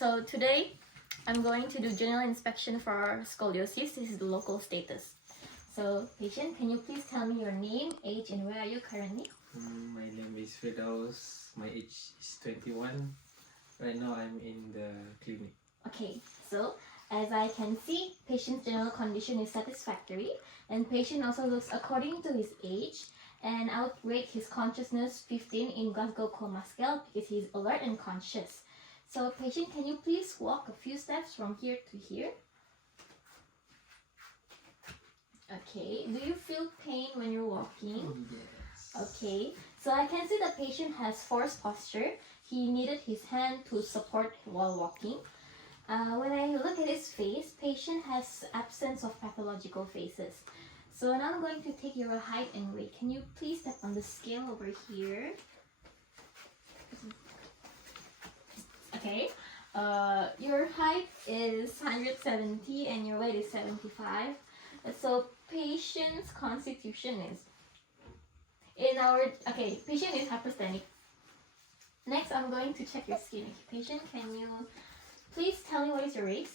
So today I'm going to do general inspection for scoliosis. This is the local status. So patient, can you please tell me your name, age, and where are you currently? My name is Firdaus. My age is 21. Right now I'm in the clinic. Okay, so as I can see, patient's general condition is satisfactory, and patient also looks according to his age, and I would rate his consciousness 15 in Glasgow Coma Scale because he's alert and conscious. So patient, can you please walk a few steps from here to here? Okay, do you feel pain when you're walking? Yes. Okay, so I can see the patient has forced posture. He needed his hand to support while walking. When I look at his face, patient has absence of pathological faces. So now I'm going to take your height and weight. Can you please step on the scale over here? Okay. Your height is 170 and your weight is 75. So patient's constitution is patient is hyperstenic. Next, I'm going to check your skin. Patient, can you please tell me what is your race?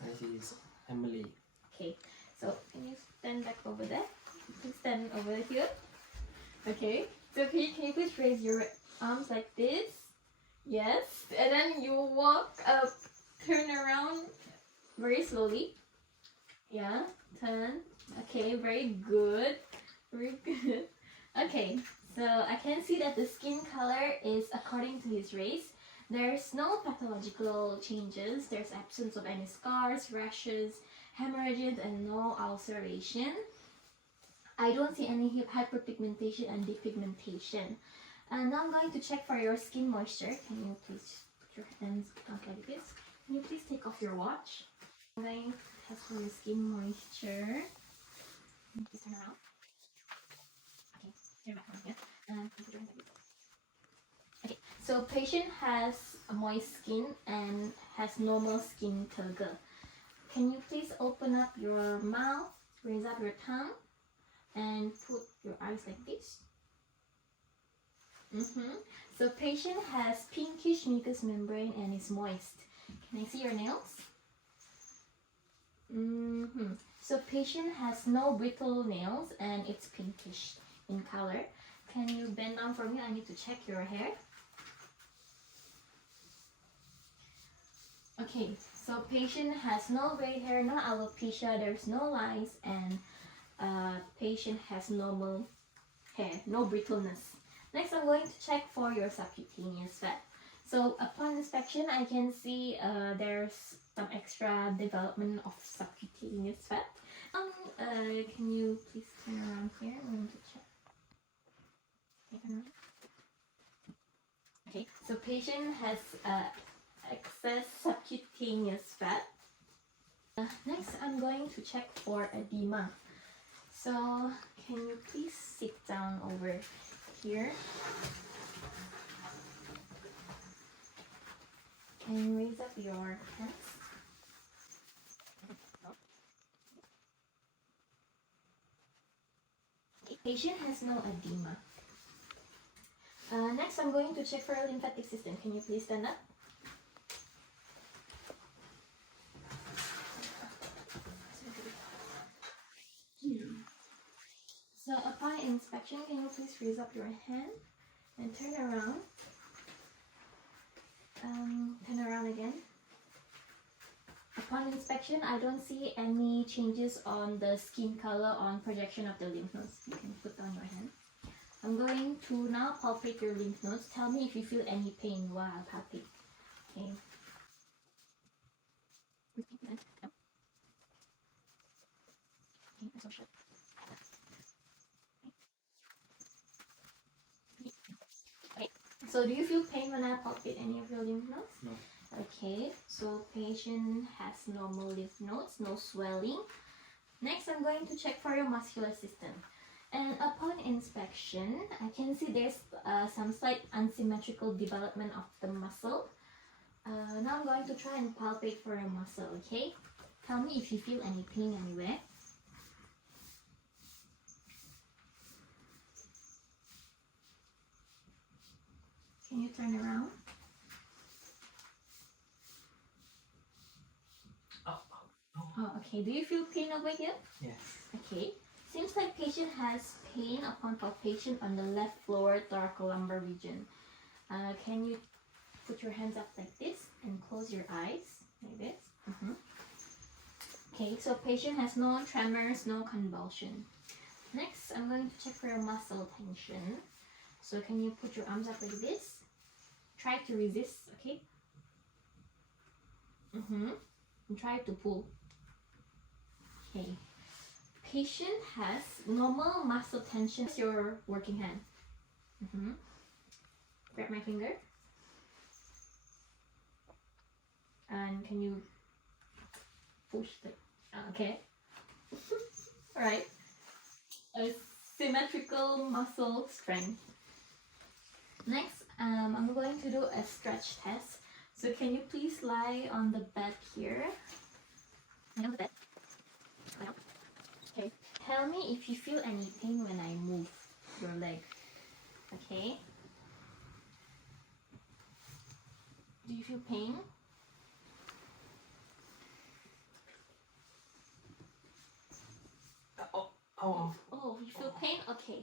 My name is Emily. Okay, so can you stand back over there? Please stand over here. Okay, so can you please raise your arms like this? Yes, and then you walk up, turn around very slowly. Yeah, turn. Okay, very good. Very good. Okay, so I can see that the skin color is according to his race. There's no pathological changes. There's absence of any scars, rashes, hemorrhages, and no ulceration. I don't see any hyperpigmentation and depigmentation. And now I'm going to check for your skin moisture. Can you please put your hands up like this? Can you please take off your watch? I'm going to test for your skin moisture. Please turn around. Okay, turn back around here. And put your hands like this. Okay, so patient has a moist skin and has normal skin turgor. Can you please open up your mouth, raise up your tongue, and put your eyes like this? So patient has pinkish mucous membrane and is moist. Can I see your nails? So patient has no brittle nails and it's pinkish in color. Can you bend down for me? I need to check your hair. Okay, so patient has no gray hair, no alopecia, there's no lines, and patient has normal hair, no brittleness. Next, I'm going to check for your subcutaneous fat. So upon inspection, I can see there's some extra development of subcutaneous fat. Can you please turn around here? I'm going to check. Okay, so patient has excess subcutaneous fat. Next, I'm going to check for edema. So, can you please sit down over here and raise up your hands? Okay, patient has no edema. Next, I'm going to check for a lymphatic system. Can you please stand up? So upon inspection, can you please raise up your hand and turn around? Turn around again. Upon inspection, I don't see any changes on the skin color on projection of the lymph nodes. You can put down your hand. I'm going to now palpate your lymph nodes. Tell me if you feel any pain while I palpate. Okay. So do you feel pain when I palpate any of your lymph nodes? No. Okay, so patient has normal lymph nodes, no swelling. Next, I'm going to check for your muscular system. And upon inspection, I can see there's some slight unsymmetrical development of the muscle. Now I'm going to try and palpate for your muscle, okay? Tell me if you feel any pain anywhere. Can you turn around? Oh, okay. Do you feel pain over here? Yes. Okay. Seems like patient has pain upon palpation on the left lower thoracolumbar region. Can you put your hands up like this and close your eyes like this? Okay, so patient has no tremors, no convulsion. Next, I'm going to check for your muscle tension. So can you put your arms up like this? Try to resist, okay? And try to pull. Okay. Patient has normal muscle tension. Where's your working hand? Grab my finger. And can you push the... Okay. Alright. A symmetrical muscle strength. Next, I'm going to do a stretch test. So can you please lie on the bed here? Lie on the bed. Lie down. Okay. Tell me if you feel any pain when I move your leg. Okay. Do you feel pain? Oh, you feel pain? Okay.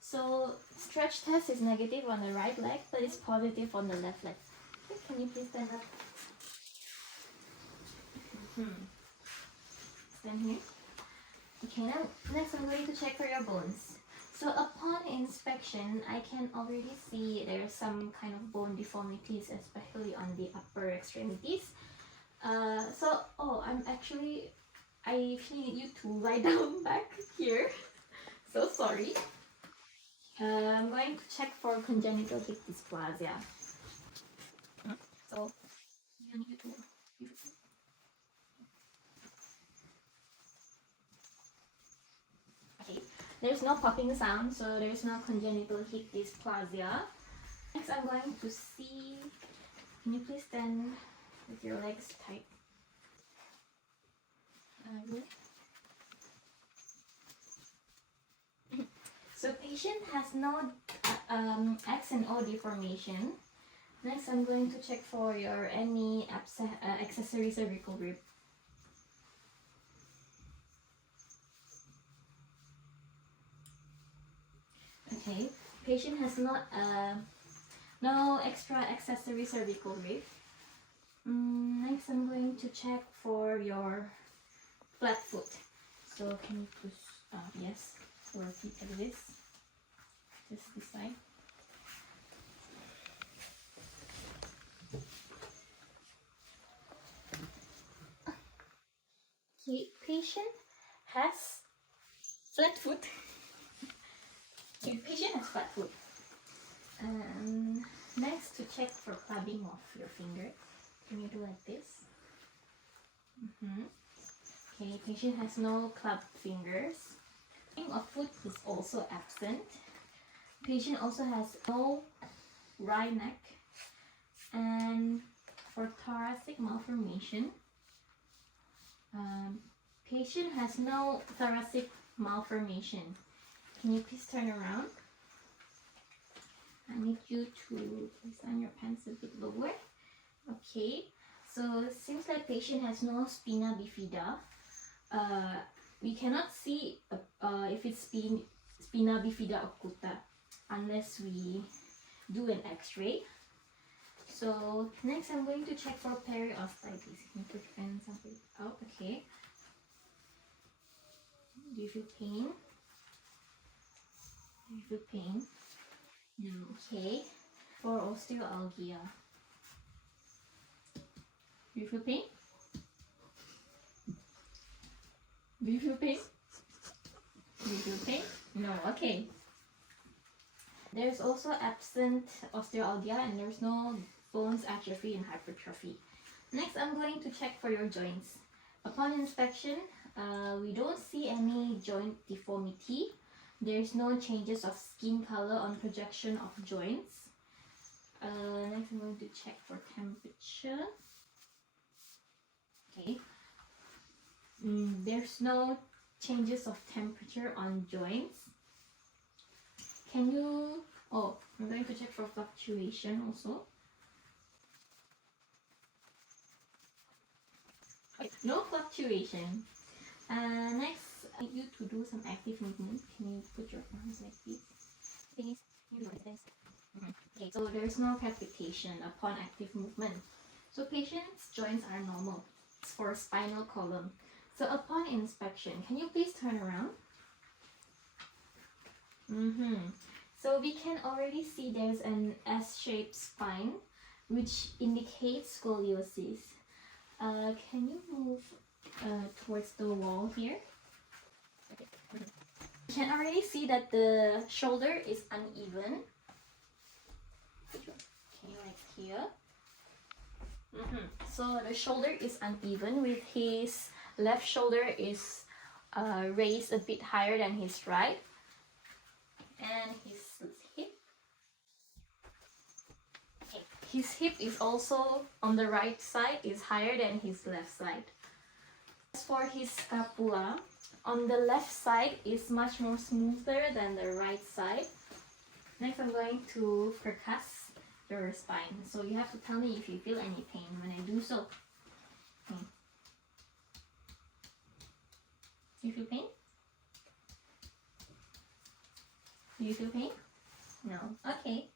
So stretch test is negative on the right leg, but it's positive on the left leg. Okay, can you please stand up? Stand here. Okay, now next I'm going to check for your bones. So upon inspection, I can already see there's some kind of bone deformities, especially on the upper extremities. I actually need you to lie down back here. So sorry. I'm going to check for congenital hip dysplasia. So I need you to. Okay. There's no popping sound, so there's no congenital hip dysplasia. Next, I'm going to see. Can you please stand with your legs tight? So patient has no X and O deformation. Next, I'm going to check for your any accessory cervical rib. Okay, patient has no extra accessory cervical rib. Next, I'm going to check for your flat foot. So can you push? Yes, for feet like this. Just this side. Okay, patient has flat foot. Okay, patient has flat foot. Next, to check for clubbing of your finger, can you do like this? Okay, patient has no clubbed fingers. Clubbing of foot is also absent. Patient also has no wry neck. And for thoracic malformation, patient has no thoracic malformation. Can you please turn around? I need you to place on your pants a bit lower. Okay, so it seems like patient has no spina bifida. We cannot see if it's spina bifida occulta unless we do an X-ray. So next, I'm going to check for periostitis. Can you put your hands up? Oh, okay. Do you feel pain? Do you feel pain? No. Okay. For osteoalgia. Do you feel pain? Do you feel pain? Do you feel pain? No. Okay. There's also absent osteoalgia and there's no bones atrophy and hypertrophy. Next, I'm going to check for your joints. Upon inspection, we don't see any joint deformity. There's no changes of skin color on projection of joints. Next, I'm going to check for temperature. Okay. There's no changes of temperature on joints. Can you... Oh, I'm going to check for fluctuation also. Okay. No fluctuation fluctuation. Next, I need you to do some active movement. Can you put your arms like this? Please, you do this. Okay, so there's no palpitation upon active movement. So patient's joints are normal. It's for spinal column. So upon inspection, can you please turn around? So we can already see there's an S-shaped spine, which indicates scoliosis. Can you move towards the wall here? You can already see that the shoulder is uneven. Okay, like here. So the shoulder is uneven, with his left shoulder is raised a bit higher than his right, and his hip. Okay. His hip is also on the right side is higher than his left side. As for his scapula, on the left side is much more smoother than the right side. Next, I'm going to percuss your spine. So you have to tell me if you feel any pain when I do so. You feel pain? Do you feel pain? No. Okay.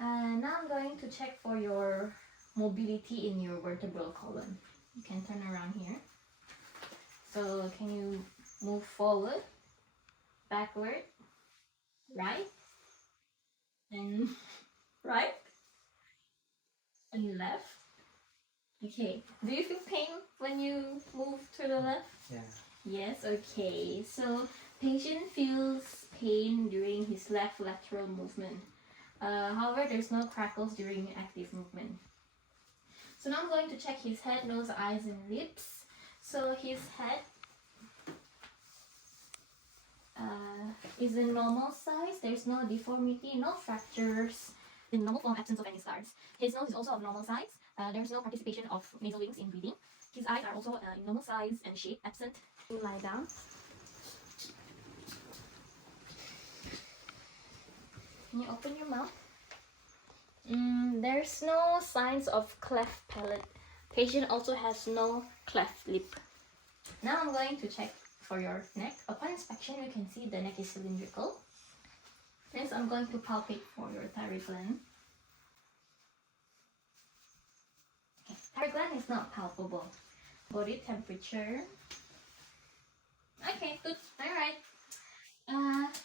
Now I'm going to check for your mobility in your vertebral column. You can turn around here. So can you move forward, backward, right, and right, and left? Okay. Do you feel pain when you move to the left? Yeah. Yes, okay. So patient feels pain during his left lateral movement. However, there's no crackles during active movement. So now I'm going to check his head, nose, eyes, and lips. So his head is in normal size. There's no deformity, no fractures. In normal form, absence of any scars. His nose is also of normal size. There's no participation of nasal wings in breathing. His eyes are also in normal size and shape, absent. You lie down. Can you open your mouth? There's no signs of cleft palate. Patient also has no cleft lip. Now I'm going to check for your neck. Upon inspection, you can see the neck is cylindrical. Next, I'm going to palpate for your thyroid gland. Okay, thyroid gland is not palpable. Body temperature. Okay, good. Alright.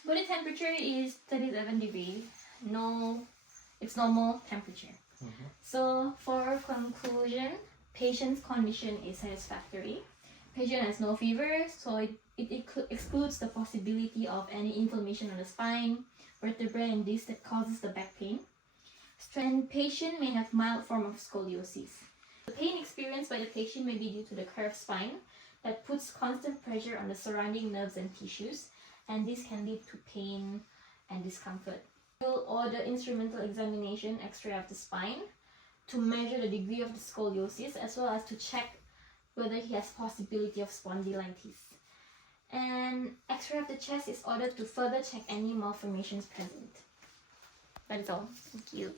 Body temperature is 37 degrees. No, it's normal temperature. So for conclusion, patient's condition is satisfactory. Patient has no fever, so it excludes the possibility of any inflammation on the spine, vertebrae, and disc that causes the back pain. And patient may have mild form of scoliosis. The pain experienced by the patient may be due to the curved spine that puts constant pressure on the surrounding nerves and tissues, and this can lead to pain and discomfort. We'll order instrumental examination, X-ray of the spine, to measure the degree of the scoliosis, as well as to check whether he has possibility of spondylitis. And X-ray of the chest is ordered to further check any malformations present. That is all. Thank you.